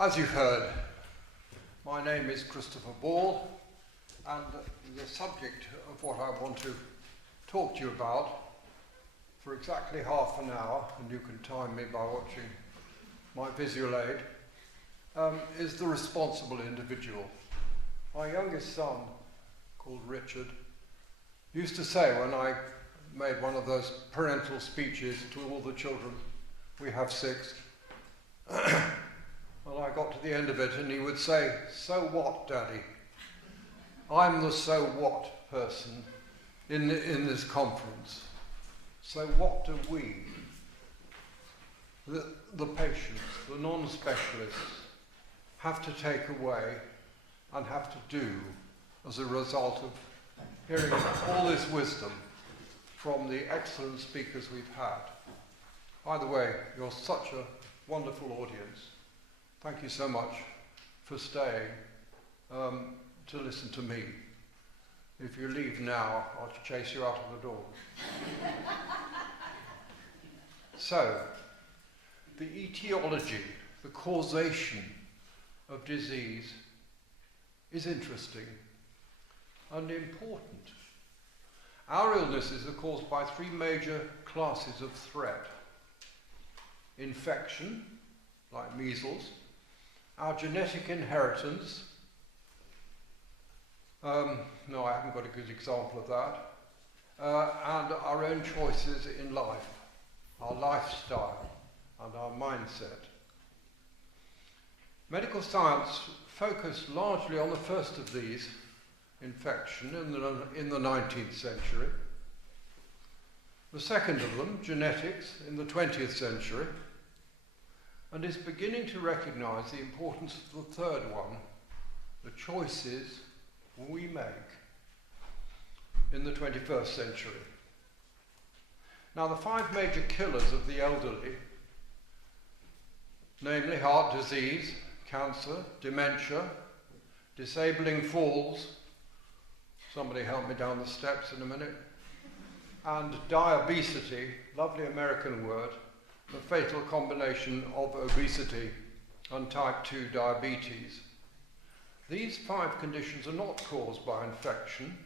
As you've heard, my name is Christopher Ball, and the subject of what I want to talk to you about for exactly half an hour, and you can time me by watching my visual aid, is the responsible individual. My youngest son, called Richard, used to say when I made one of those parental speeches to all the children, we have 6, well, I got to the end of it and he would say, "So what, Daddy?" I'm the so what person in this conference. So what do we, the patients, the non-specialists, have to take away and have to do as a result of hearing all this wisdom from the excellent speakers we've had? By the way, you're such a wonderful audience. Thank you so much for staying to listen to me. If you leave now, I'll chase you out of the door. So, the etiology, the causation of disease is interesting and important. Our illnesses are caused by 3 major classes of threat. Infection, like measles, our genetic inheritance, no, I haven't got a good example of that, and our own choices in life, our lifestyle and our mindset. Medical science focused largely on the first of these, infection, in the 19th century. The second of them, genetics, in the 20th century, and is beginning to recognize the importance of the third one, the choices we make, in the 21st century. Now, the 5 major killers of the elderly, namely heart disease, cancer, dementia, disabling falls, somebody help me down the steps in a minute, and diabetes, lovely American word, the fatal combination of obesity and type 2 diabetes. These 5 conditions are not caused by infection.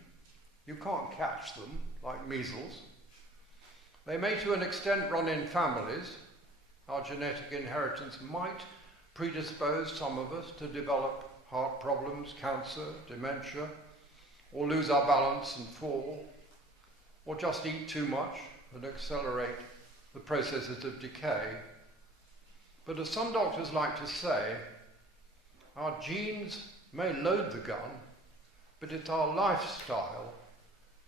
You can't catch them, like measles. They may to an extent run in families. Our genetic inheritance might predispose some of us to develop heart problems, cancer, dementia, or lose our balance and fall, or just eat too much and accelerate the processes of decay. But as some doctors like to say, our genes may load the gun, but it's our lifestyle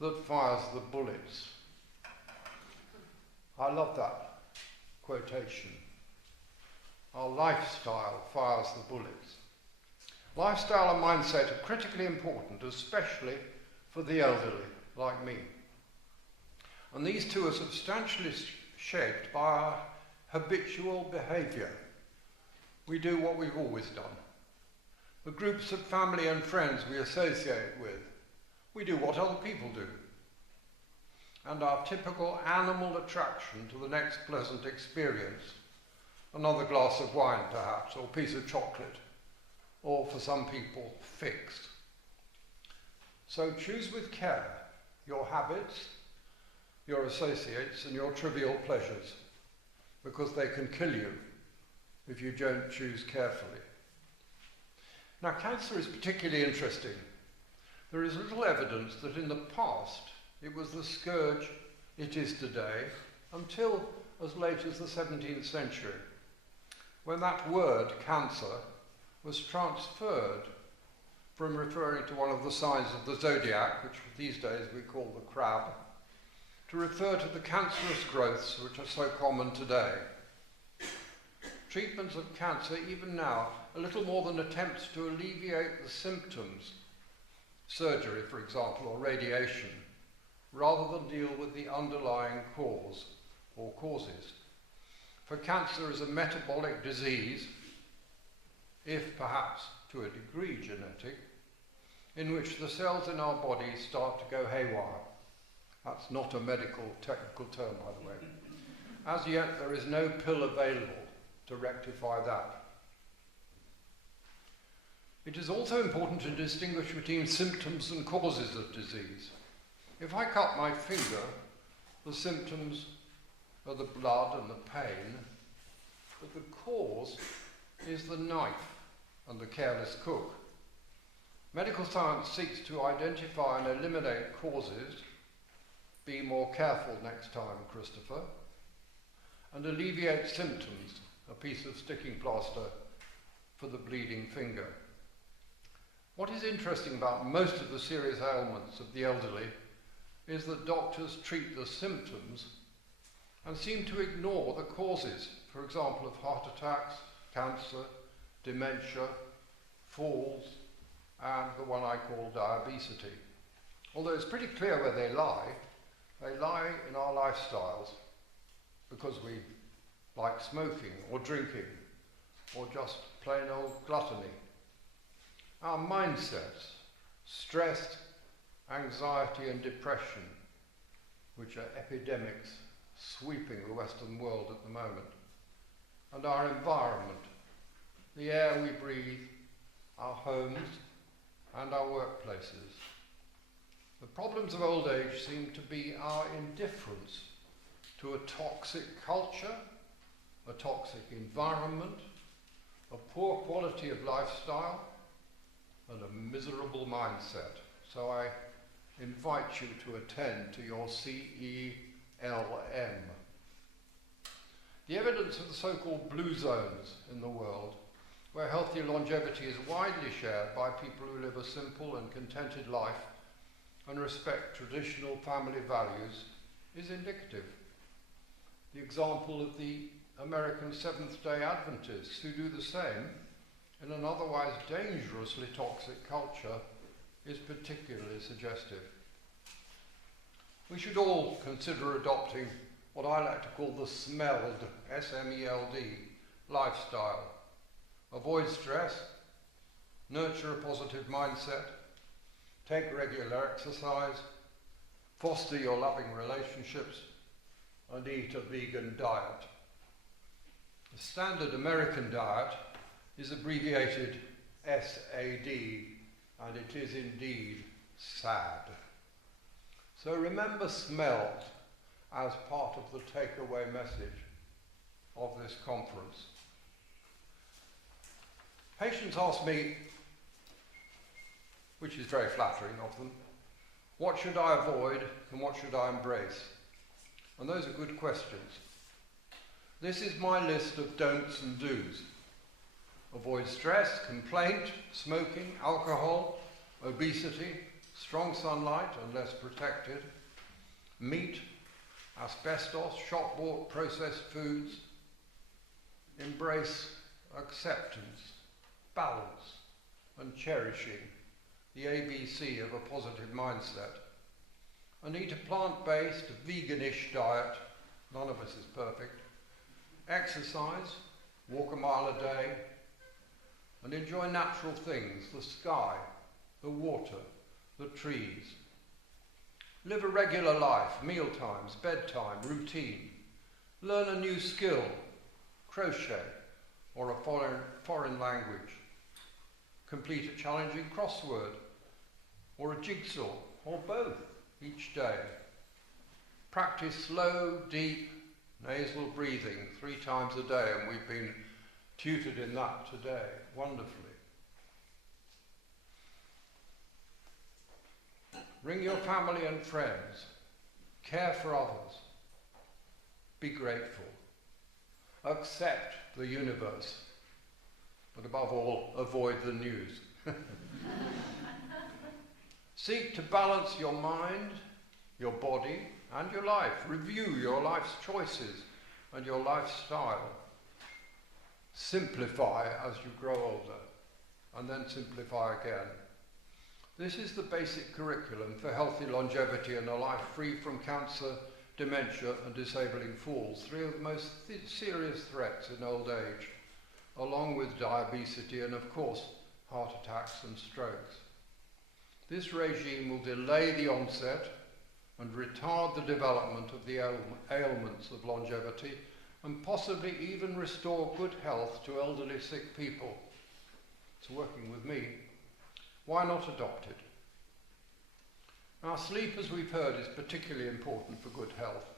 that fires the bullets. I love that quotation. Our lifestyle fires the bullets. Lifestyle and mindset are critically important, especially for the elderly, like me. And these 2 are substantially shaped by our habitual behaviour. We do what we've always done. The groups of family and friends we associate with, we do what other people do. And our typical animal attraction to the next pleasant experience, another glass of wine perhaps, or piece of chocolate, or for some people, fixed. So choose with care your habits, your associates, and your trivial pleasures, because they can kill you if you don't choose carefully. Now, cancer is particularly interesting. There is little evidence that in the past it was the scourge it is today, until as late as the 17th century, when that word, cancer, was transferred from referring to one of the signs of the zodiac, which these days we call the crab, to refer to the cancerous growths which are so common today. Treatments of cancer, even now, are little more than attempts to alleviate the symptoms, surgery, for example, or radiation, rather than deal with the underlying cause or causes. For cancer is a metabolic disease, if perhaps to a degree genetic, in which the cells in our body start to go haywire. That's not a medical technical term, by the way. As yet, there is no pill available to rectify that. It is also important to distinguish between symptoms and causes of disease. If I cut my finger, the symptoms are the blood and the pain, but the cause is the knife and the careless cook. Medical science seeks to identify and eliminate causes. Be more careful next time, Christopher. And alleviate symptoms, a piece of sticking plaster for the bleeding finger. What is interesting about most of the serious ailments of the elderly is that doctors treat the symptoms and seem to ignore the causes, for example, of heart attacks, cancer, dementia, falls, and the one I call diabetes. Although it's pretty clear where they lie in our lifestyles because we like smoking or drinking or just plain old gluttony. Our mindsets, stress, anxiety and depression, which are epidemics sweeping the Western world at the moment, and our environment, the air we breathe, our homes and our workplaces. The problems of old age seem to be our indifference to a toxic culture, a toxic environment, a poor quality of lifestyle, and a miserable mindset. So I invite you to attend to your CELM. The evidence of the so-called blue zones in the world, where healthy longevity is widely shared by people who live a simple and contented life and respect traditional family values, is indicative. The example of the American Seventh-day Adventists who do the same in an otherwise dangerously toxic culture is particularly suggestive. We should all consider adopting what I like to call the SMELD, S-M-E-L-D, lifestyle. Avoid stress, nurture a positive mindset, take regular exercise, foster your loving relationships, and eat a vegan diet. The standard American diet is abbreviated SAD, and it is indeed sad. So remember SMELD as part of the takeaway message of this conference. Patients ask me, which is very flattering of them, what should I avoid and what should I embrace? And those are good questions. This is my list of don'ts and do's. Avoid stress, complaint, smoking, alcohol, obesity, strong sunlight unless protected, meat, asbestos, shop-bought processed foods. Embrace acceptance, balance, and cherishing, the ABC of a positive mindset. And eat a plant-based, veganish diet, none of us is perfect. Exercise, walk a mile a day, and enjoy natural things, the sky, the water, the trees. Live a regular life, meal times, bedtime, routine. Learn a new skill, crochet, or a foreign language. Complete a challenging crossword, or a jigsaw, or both, each day. Practice slow, deep, nasal breathing 3 times a day, and we've been tutored in that today, wonderfully. Ring your family and friends. Care for others. Be grateful. Accept the universe. But above all, avoid the news. Seek to balance your mind, your body, and your life. Review your life's choices and your lifestyle. Simplify as you grow older, and then simplify again. This is the basic curriculum for healthy longevity and a life free from cancer, dementia, and disabling falls, 3 of the most serious threats in old age, along with diabetes and, of course, heart attacks and strokes. This regime will delay the onset and retard the development of the ailments of longevity and possibly even restore good health to elderly sick people. it's working with me, why not adopt it? Now, sleep, as we've heard, is particularly important for good health.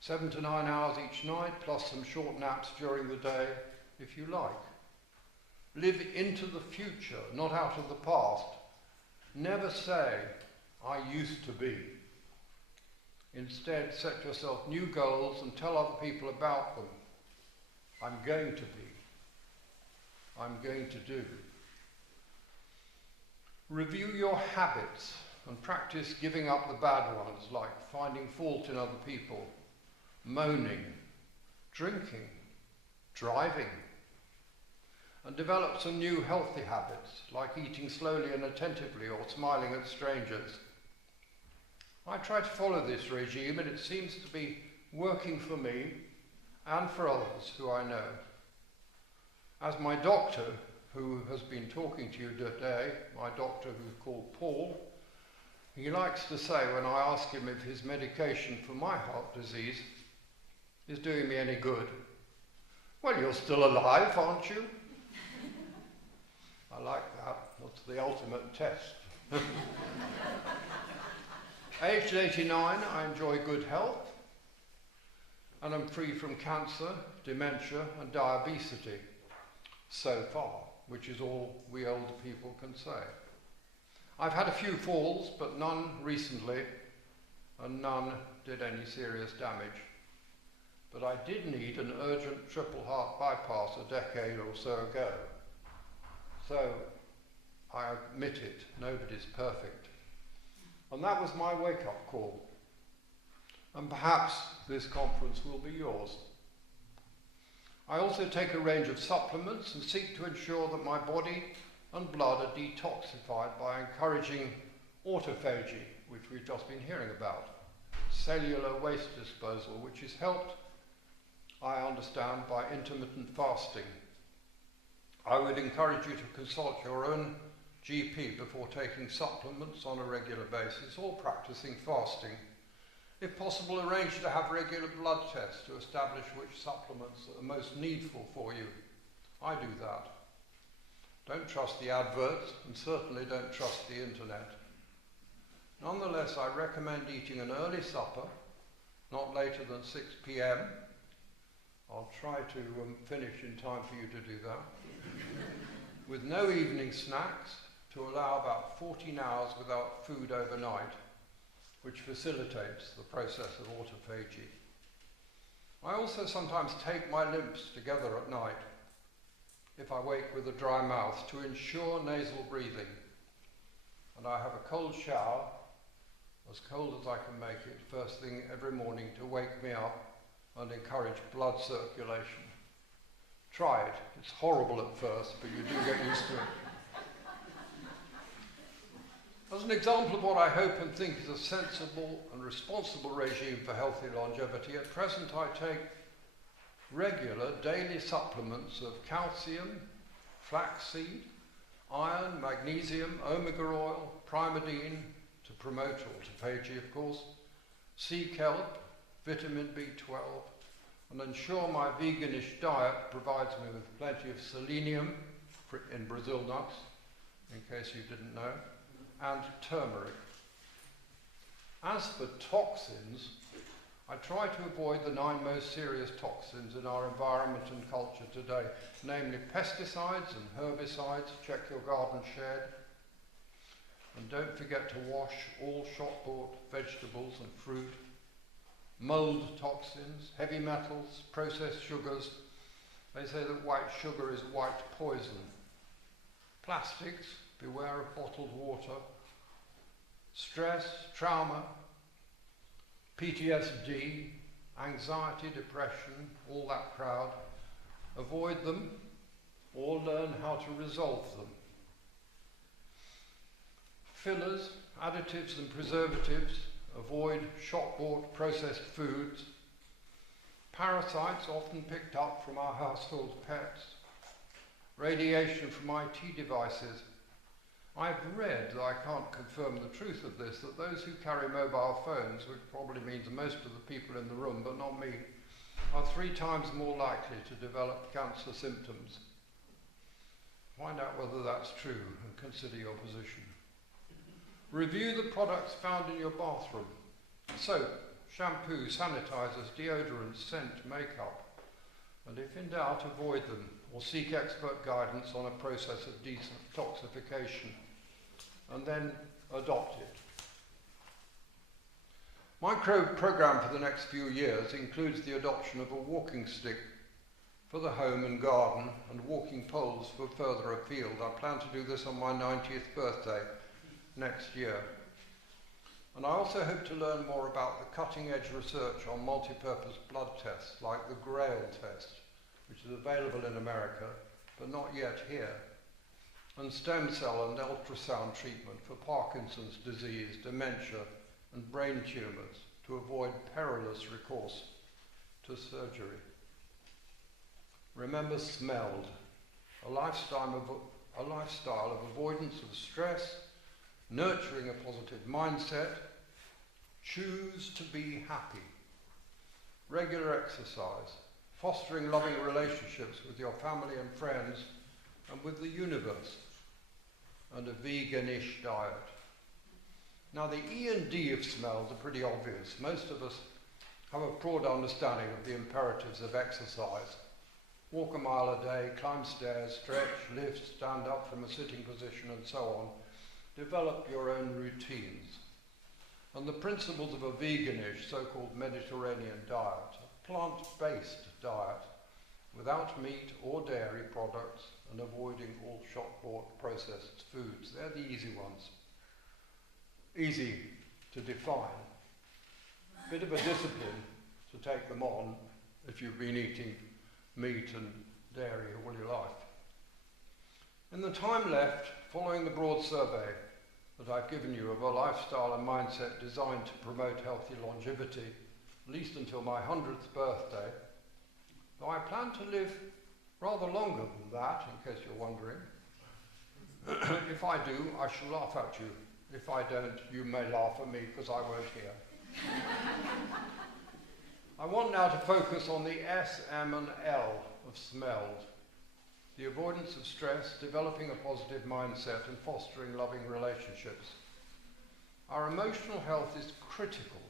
7 to 9 hours each night, plus some short naps during the day, if you like. Live into the future, not out of the past. Never say, I used to be. Instead, set yourself new goals and tell other people about them. I'm going to be. I'm going to do. Review your habits and practice giving up the bad ones, like finding fault in other people, moaning, drinking, driving. And develop some new healthy habits, like eating slowly and attentively or smiling at strangers. I try to follow this regime, and it seems to be working for me and for others who I know. As my doctor, who has been talking to you today, my doctor who's called Paul, he likes to say when I ask him if his medication for my heart disease is doing me any good, well, you're still alive, aren't you? I like that. That's the ultimate test. Aged 89, I enjoy good health, and I'm free from cancer, dementia, and diabetes, so far, which is all we older people can say. I've had a few falls, but none recently, and none did any serious damage. But I did need an urgent triple heart bypass a decade or so ago. So I admit it, nobody's perfect. And that was my wake-up call. And perhaps this conference will be yours. I also take a range of supplements and seek to ensure that my body and blood are detoxified by encouraging autophagy, which we've just been hearing about, cellular waste disposal, which is helped, I understand, by intermittent fasting. I would encourage you to consult your own GP before taking supplements on a regular basis or practicing fasting. If possible, arrange to have regular blood tests to establish which supplements are most needful for you. I do that. Don't trust the adverts, and certainly don't trust the internet. Nonetheless, I recommend eating an early supper, not later than 6 p.m. I'll try to finish in time for you to do that. With no evening snacks, to allow about 14 hours without food overnight, which facilitates the process of autophagy. I also sometimes tape my limbs together at night, if I wake with a dry mouth, to ensure nasal breathing. And I have a cold shower, as cold as I can make it, first thing every morning to wake me up and encourage blood circulation. Try it. It's horrible at first, but you do get used to it. As an example of what I hope and think is a sensible and responsible regime for healthy longevity, at present I take regular daily supplements of calcium, flaxseed, iron, magnesium, omega oil, primadine to promote autophagy, of course, sea kelp, vitamin B12, and ensure my veganish diet provides me with plenty of selenium in Brazil nuts, in case you didn't know, and turmeric. As for toxins, I try to avoid the 9 most serious toxins in our environment and culture today, namely pesticides and herbicides. Check your garden shed. And don't forget to wash all shop-bought vegetables and fruit. Mold toxins, heavy metals, processed sugars. They say that white sugar is white poison. Plastics, beware of bottled water. Stress, trauma, PTSD, anxiety, depression, all that crowd. Avoid them or learn how to resolve them. Fillers, additives and preservatives. Avoid shop-bought processed foods. Parasites often picked up from our household pets. Radiation from IT devices. I've read, though I can't confirm the truth of this, that those who carry mobile phones, which probably means most of the people in the room, but not me, are 3 times more likely to develop cancer symptoms. Find out whether that's true and consider your position. Review the products found in your bathroom. Soap, shampoo, sanitizers, deodorants, scent, makeup. And if in doubt, avoid them or seek expert guidance on a process of detoxification and then adopt it. My programme for the next few years includes the adoption of a walking stick for the home and garden and walking poles for further afield. I plan to do this on my 90th birthday next year. And I also hope to learn more about the cutting-edge research on multi-purpose blood tests like the Grail test, which is available in America but not yet here, and stem cell and ultrasound treatment for Parkinson's disease, dementia and brain tumours to avoid perilous recourse to surgery. Remember SMELLed, a lifestyle of avoidance of stress, nurturing a positive mindset, choose to be happy, regular exercise, fostering loving relationships with your family and friends and with the universe, and a veganish diet. Now the E and D of SMELLed are pretty obvious. Most of us have a broad understanding of the imperatives of exercise. Walk a mile a day, climb stairs, stretch, lift, stand up from a sitting position and so on. Develop your own routines. And the principles of a veganish, so-called Mediterranean diet, a plant-based diet, without meat or dairy products and avoiding all shop-bought processed foods. They're the easy ones. Easy to define. Bit of a discipline to take them on if you've been eating meat and dairy all your life. In the time left, following the broad survey that I've given you of a lifestyle and mindset designed to promote healthy longevity, at least until my 100th birthday, though I plan to live rather longer than that, in case you're wondering. If I do, I shall laugh at you. If I don't, you may laugh at me because I won't hear. I want now to focus on the S, M and L of SMELLed. The avoidance of stress, developing a positive mindset and fostering loving relationships. Our emotional health is critical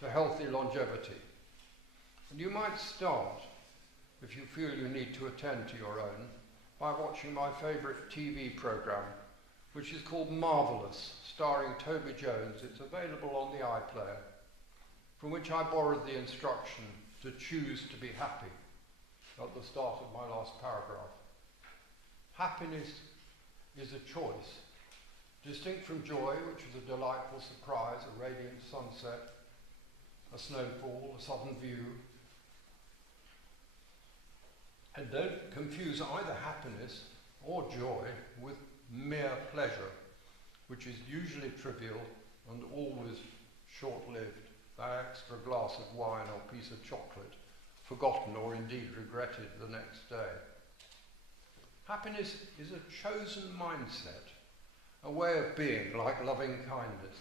to healthy longevity. And you might start, if you feel you need to attend to your own, by watching my favourite TV programme, which is called Marvellous, starring Toby Jones. It's available on the iPlayer, from which I borrowed the instruction to choose to be happy at the start of my last paragraph. Happiness is a choice, distinct from joy, which is a delightful surprise, a radiant sunset, a snowfall, a sudden view. And don't confuse either happiness or joy with mere pleasure, which is usually trivial and always short-lived, that extra glass of wine or piece of chocolate, forgotten or indeed regretted the next day. Happiness is a chosen mindset, a way of being like loving kindness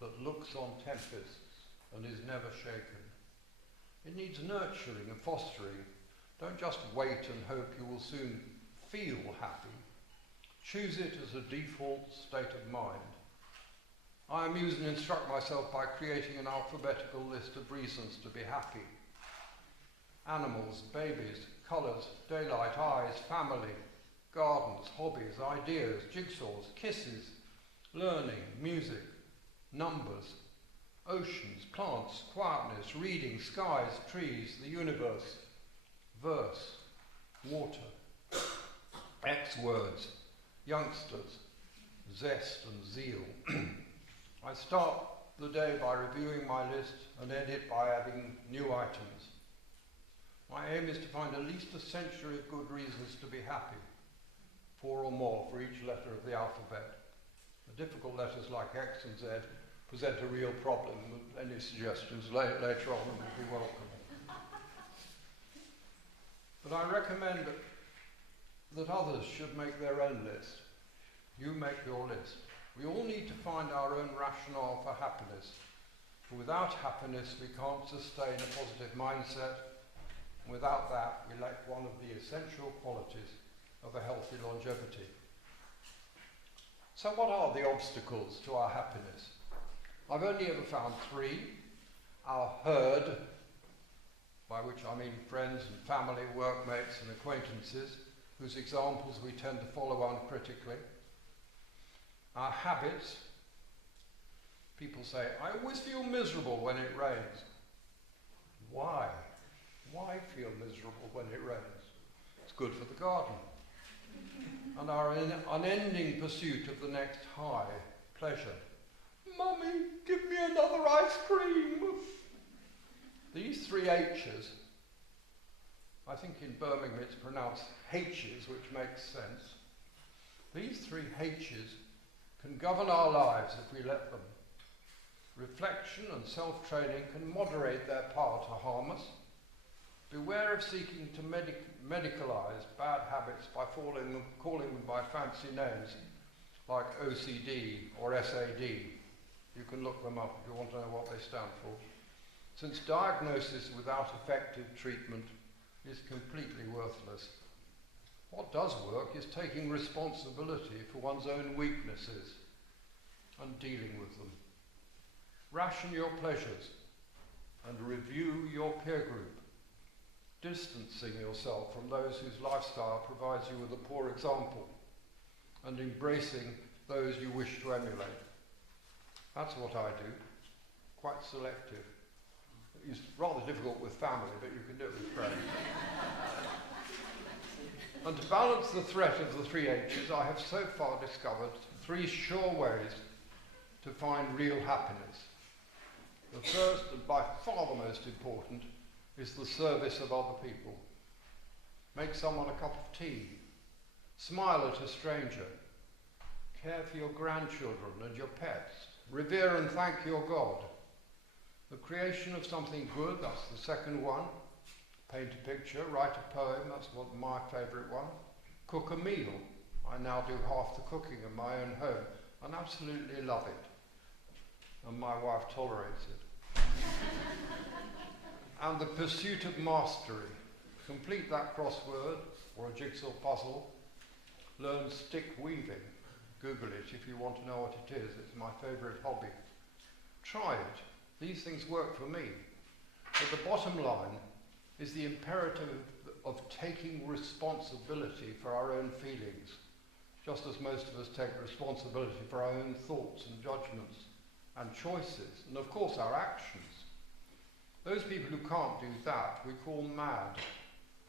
that looks on tempests and is never shaken. It needs nurturing and fostering. Don't just wait and hope you will soon feel happy. Choose it as a default state of mind. I amuse and instruct myself by creating an alphabetical list of reasons to be happy. Animals, babies, colours, daylight, eyes, family, gardens, hobbies, ideas, jigsaws, kisses, learning, music, numbers, oceans, plants, quietness, reading, skies, trees, the universe, verse, water, X words, youngsters, zest and zeal. I start the day by reviewing my list and end it by adding new items. My aim is to find at least a century of good reasons to be happy, 4 or more for each letter of the alphabet. The difficult letters like X and Z present a real problem. Any suggestions later on would be welcome. But I recommend that others should make their own list. You make your list. We all need to find our own rationale for happiness. For without happiness, we can't sustain a positive mindset. Without that, we lack one of the essential qualities of a healthy longevity. So what are the obstacles to our happiness? I've only ever found three. Our herd, by which I mean friends and family, workmates and acquaintances, whose examples we tend to follow uncritically. Our habits. People say, I always feel miserable when it rains. Why? Why feel miserable when it rains? It's good for the garden. And our unending pursuit of the next high, pleasure. Mummy, give me another ice cream. These three H's, I think in Birmingham it's pronounced H's, which makes sense. These three H's can govern our lives if we let them. Reflection and self-training can moderate their power to harm us. Beware of seeking to medicalise bad habits by calling them by fancy names like OCD or SAD. You can look them up if you want to know what they stand for. Since diagnosis without effective treatment is completely worthless. What does work is taking responsibility for one's own weaknesses and dealing with them. Ration your pleasures and review your peer group, distancing yourself from those whose lifestyle provides you with a poor example and embracing those you wish to emulate. That's what I do, quite selective. It's rather difficult with family, but you can do it with friends. And to balance the threat of the three H's, I have so far discovered three sure ways to find real happiness. The first, and by far the most important, is the service of other people. Make someone a cup of tea. Smile at a stranger. Care for your grandchildren and your pets. Revere and thank your God. The creation of something good, that's the second one. Paint a picture, write a poem, that's my favourite one. Cook a meal. I now do half the cooking in my own home and absolutely love it. And my wife tolerates it. And the pursuit of mastery. Complete that crossword or a jigsaw puzzle. Learn stick weaving. Google it if you want to know what it is. It's my favourite hobby. Try it. These things work for me. But the bottom line is the imperative of taking responsibility for our own feelings, just as most of us take responsibility for our own thoughts and judgments and choices, and of course our actions. Those people who can't do that we call mad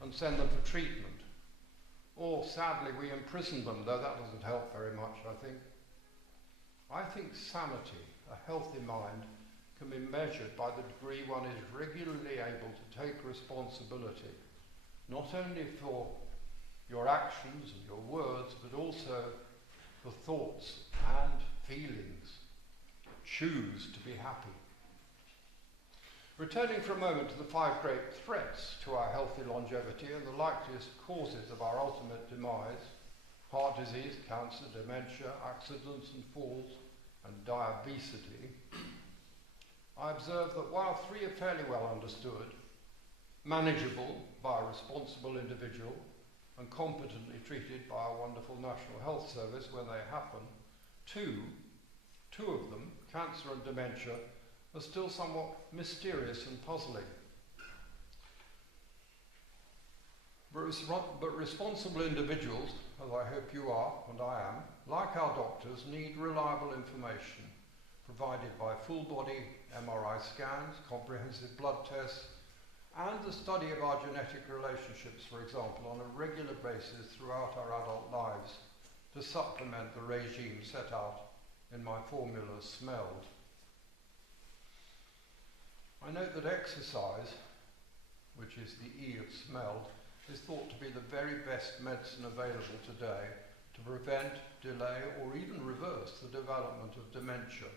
and send them for treatment. Or sadly we imprison them, though that doesn't help very much, I think. I think sanity, a healthy mind, can be measured by the degree one is regularly able to take responsibility, not only for your actions and your words, but also for thoughts and feelings. Choose to be happy. Returning for a moment to the 5 great threats to our healthy longevity and the likeliest causes of our ultimate demise: heart disease, cancer, dementia, accidents and falls, and diabetes, I observe that while 3 are fairly well understood, manageable by a responsible individual, and competently treated by our wonderful National Health Service when they happen, two of them, cancer and dementia, are still somewhat mysterious and puzzling. But responsible individuals, as I hope you are and I am, like our doctors, need reliable information provided by full-body MRI scans, comprehensive blood tests, and the study of our genetic relationships, for example, on a regular basis throughout our adult lives to supplement the regime set out in my formula SMELLED. I note that exercise, which is the E of SMELLED, is thought to be the very best medicine available today to prevent, delay, or even reverse the development of dementia.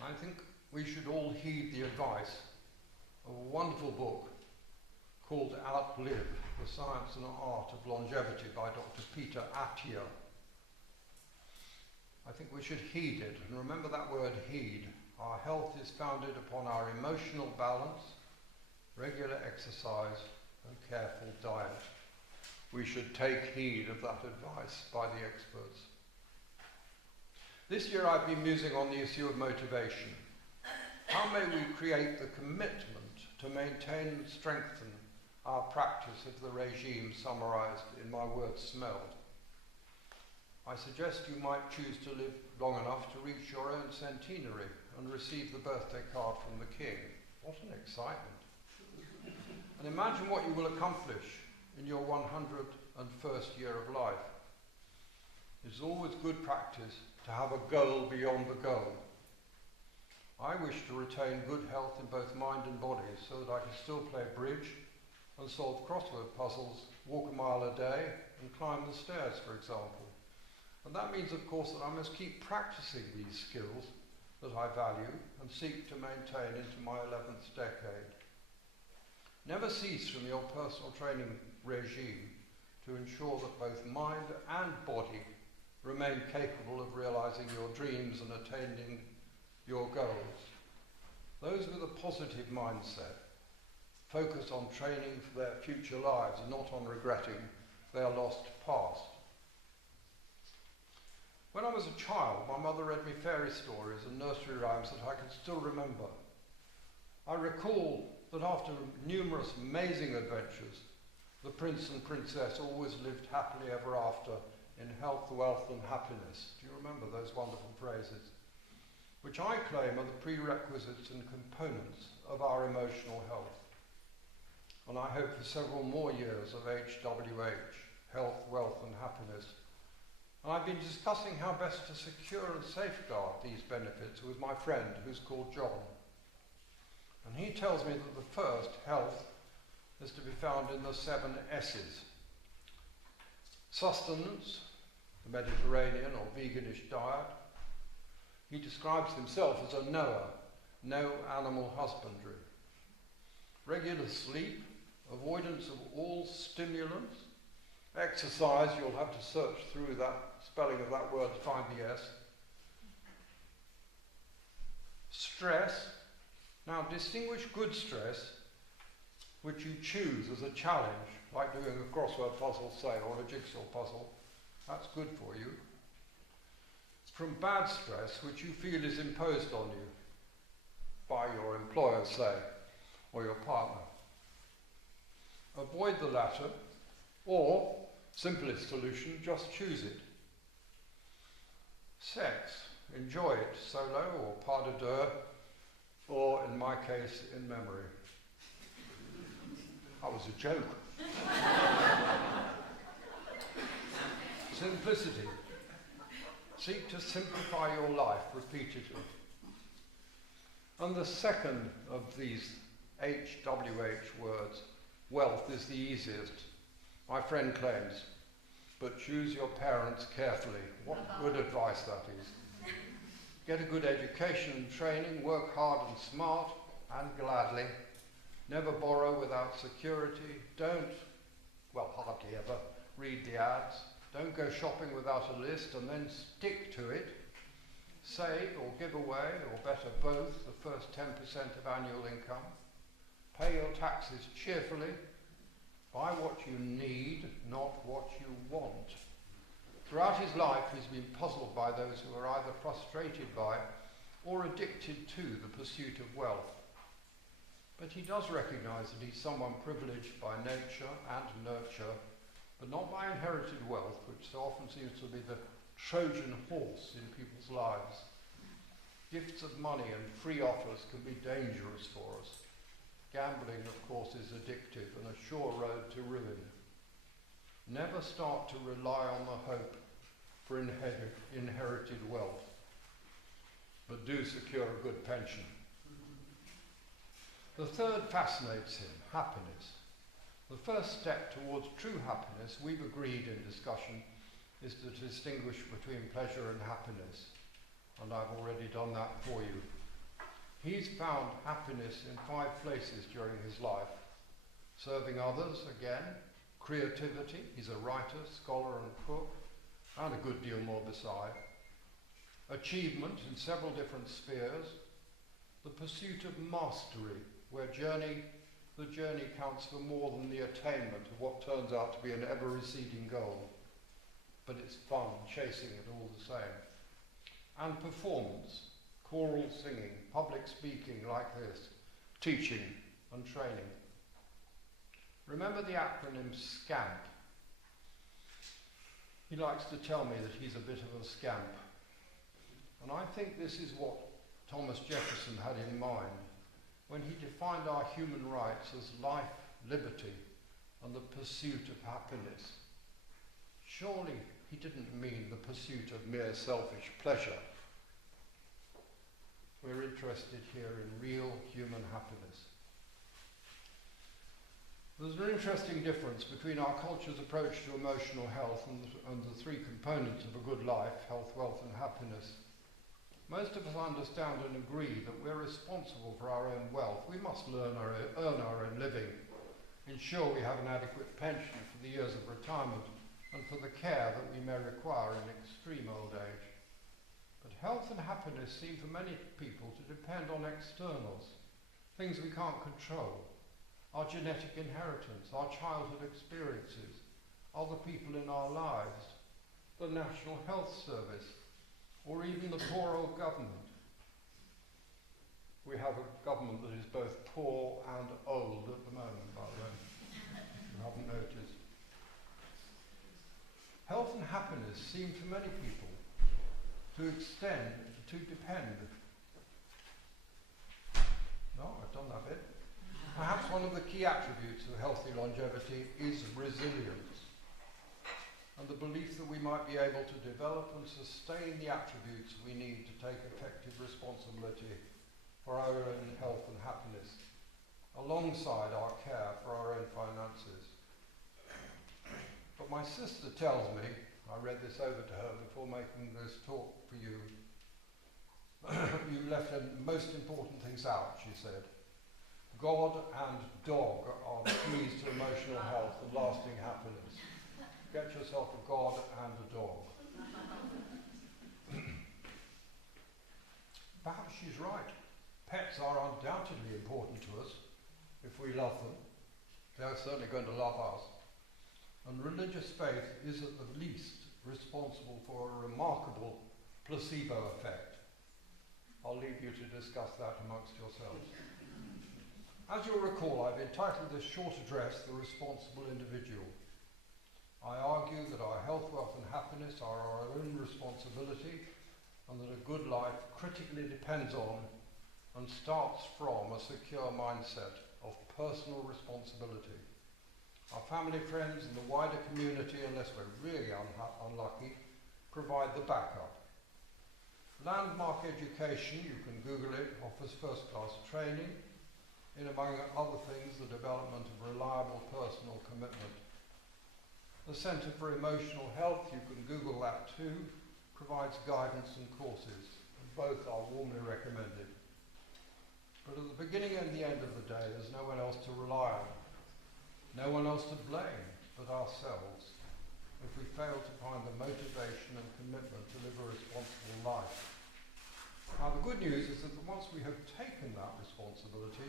I think we should all heed the advice of a wonderful book called Outlive, The Science and Art of Longevity by Dr. Peter Attia. I think we should heed it, and remember that word heed. Our health is founded upon our emotional balance, regular exercise and careful diet. We should take heed of that advice by the experts. This year I've been musing on the issue of motivation. How may we create the commitment to maintain and strengthen our practice of the regime summarised in my word smelled? I suggest you might choose to live long enough to reach your own centenary and receive the birthday card from the King. What an excitement. And imagine what you will accomplish in your 101st year of life. It's always good practice to have a goal beyond the goal. I wish to retain good health in both mind and body so that I can still play bridge and solve crossword puzzles, walk a mile a day and climb the stairs, for example. And that means, of course, that I must keep practicing these skills that I value and seek to maintain into my 11th decade. Never cease from your personal training regime to ensure that both mind and body remain capable of realizing your dreams and attaining your goals. Those with a positive mindset focus on training for their future lives and not on regretting their lost past. When I was a child, my mother read me fairy stories and nursery rhymes that I can still remember. I recall that after numerous amazing adventures, the prince and princess always lived happily ever after in health, wealth and happiness. Do you remember those wonderful phrases? Which I claim are the prerequisites and components of our emotional health. And I hope for several more years of HWH, health, wealth and happiness. And I've been discussing how best to secure and safeguard these benefits with my friend who's called John. And he tells me that the first, health, is to be found in the 7 S's. Sustenance, the Mediterranean or veganish diet. He describes himself as a knower, no animal husbandry. Regular sleep, avoidance of all stimulants. Exercise, you'll have to search through that spelling of that word to find the S. Stress. Now distinguish good stress, which you choose as a challenge, like doing a crossword puzzle, say, or a jigsaw puzzle. That's good for you. From bad stress, which you feel is imposed on you by your employer, say, or your partner. Avoid the latter, or, simplest solution, just choose it. Sex, enjoy it solo or pas de deux, or in my case, in memory. That was a joke. Simplicity. Seek to simplify your life repeatedly. And the second of these HWH words, wealth, is the easiest. My friend claims, but choose your parents carefully. What good advice that is. Get a good education and training, work hard and smart, and gladly. Never borrow without security. Don't, well, hardly ever, read the ads. Don't go shopping without a list and then stick to it. Save or give away, or better both, the first 10% of annual income. Pay your taxes cheerfully. Buy what you need, not what you want. Throughout his life, he's been puzzled by those who are either frustrated by or addicted to the pursuit of wealth. But he does recognise that he's someone privileged by nature and nurture, but not by inherited wealth, which so often seems to be the Trojan horse in people's lives. Gifts of money and free offers can be dangerous for us. Gambling, of course, is addictive and a sure road to ruin. Never start to rely on the hope for inherited wealth, but do secure a good pension. The third fascinates him, happiness. The first step towards true happiness, we've agreed in discussion, is to distinguish between pleasure and happiness, and I've already done that for you. He's found happiness in 5 places during his life. Serving others, again. Creativity, he's a writer, scholar and cook, and a good deal more beside. Achievement in several different spheres. The pursuit of mastery, where journey the journey counts for more than the attainment of what turns out to be an ever-receding goal. But it's fun chasing it all the same. And performance, choral singing, public speaking like this, teaching and training. Remember the acronym SCAMP? He likes to tell me that he's a bit of a scamp. And I think this is what Thomas Jefferson had in mind when he defined our human rights as life, liberty, and the pursuit of happiness. Surely he didn't mean the pursuit of mere selfish pleasure. We're interested here in real human happiness. There's an interesting difference between our culture's approach to emotional health and the three components of a good life: health, wealth, and happiness. Most of us understand and agree that we're responsible for our own wealth. We must earn our own living, ensure we have an adequate pension for the years of retirement and for the care that we may require in extreme old age. But health and happiness seem for many people to depend on externals, things we can't control. Our genetic inheritance, our childhood experiences, other people in our lives, the National Health Service, or even the poor old government. We have a government that is both poor and old at the moment, by the way. You haven't noticed. Health and happiness seem to many people to depend. No, I've done that bit. Perhaps one of the key attributes of healthy longevity is resilience, and the belief that we might be able to develop and sustain the attributes we need to take effective responsibility for our own health and happiness, alongside our care for our own finances. But my sister tells me, I read this over to her before making this talk for you, you left the most important things out, she said. God and dog are the keys to emotional health and lasting happiness. Get yourself a God and a dog. Perhaps she's right. Pets are undoubtedly important to us if we love them. They're certainly going to love us. And religious faith is at the least responsible for a remarkable placebo effect. I'll leave you to discuss that amongst yourselves. As you'll recall, I've entitled this short address, The Responsible Individual. I argue that our health, wealth and happiness are our own responsibility, and that a good life critically depends on and starts from a secure mindset of personal responsibility. Our family, friends and the wider community, unless we're really unlucky, provide the backup. Landmark Education, you can Google it, offers first-class training in, among other things, the development of reliable personal commitment. The Centre for Emotional Health, you can Google that too, provides guidance and courses, and both are warmly recommended. But at the beginning and the end of the day, there's no one else to rely on, no one else to blame but ourselves if we fail to find the motivation and commitment to live a responsible life. Now the good news is that once we have taken that responsibility,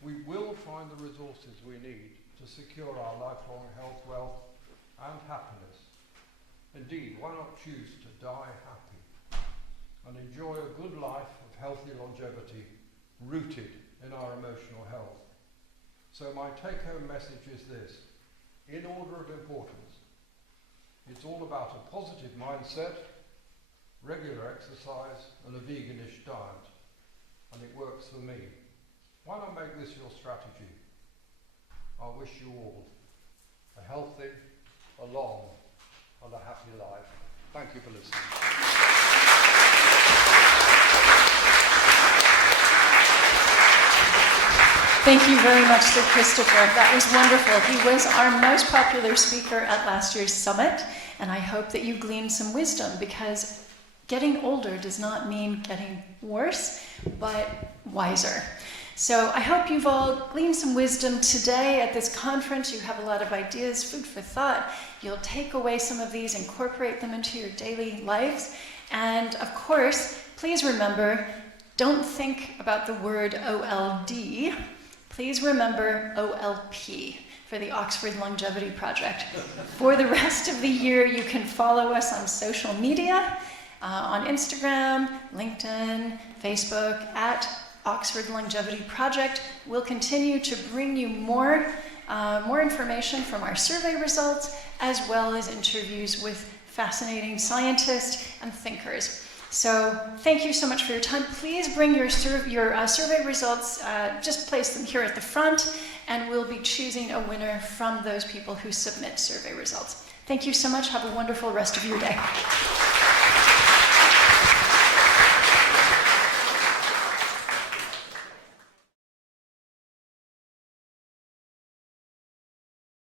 we will find the resources we need to secure our lifelong health, wealth, and happiness. Indeed, why not choose to die happy and enjoy a good life of healthy longevity rooted in our emotional health? So my take-home message is this, in order of importance. It's all about a positive mindset, regular exercise, and a veganish diet. And it works for me. Why not make this your strategy? I wish you all a healthy, a long, and a happy life. Thank you for listening. Thank you very much, Sir Christopher. That was wonderful. He was our most popular speaker at last year's summit, and I hope that you gleaned some wisdom, because getting older does not mean getting worse, but wiser. So I hope you've all gleaned some wisdom today at this conference. You have a lot of ideas, food for thought. You'll take away some of these, incorporate them into your daily lives. And of course, please remember, don't think about the word OLD. please remember OLP for the Oxford Longevity Project. For the rest of the year, you can follow us on social media, on Instagram, LinkedIn, Facebook, at Oxford Longevity Project. We'll continue to bring you more information from our survey results, as well as interviews with fascinating scientists and thinkers. So thank you so much for your time. Please bring your survey results, just place them here at the front, and we'll be choosing a winner from those people who submit survey results. Thank you so much. Have a wonderful rest of your day.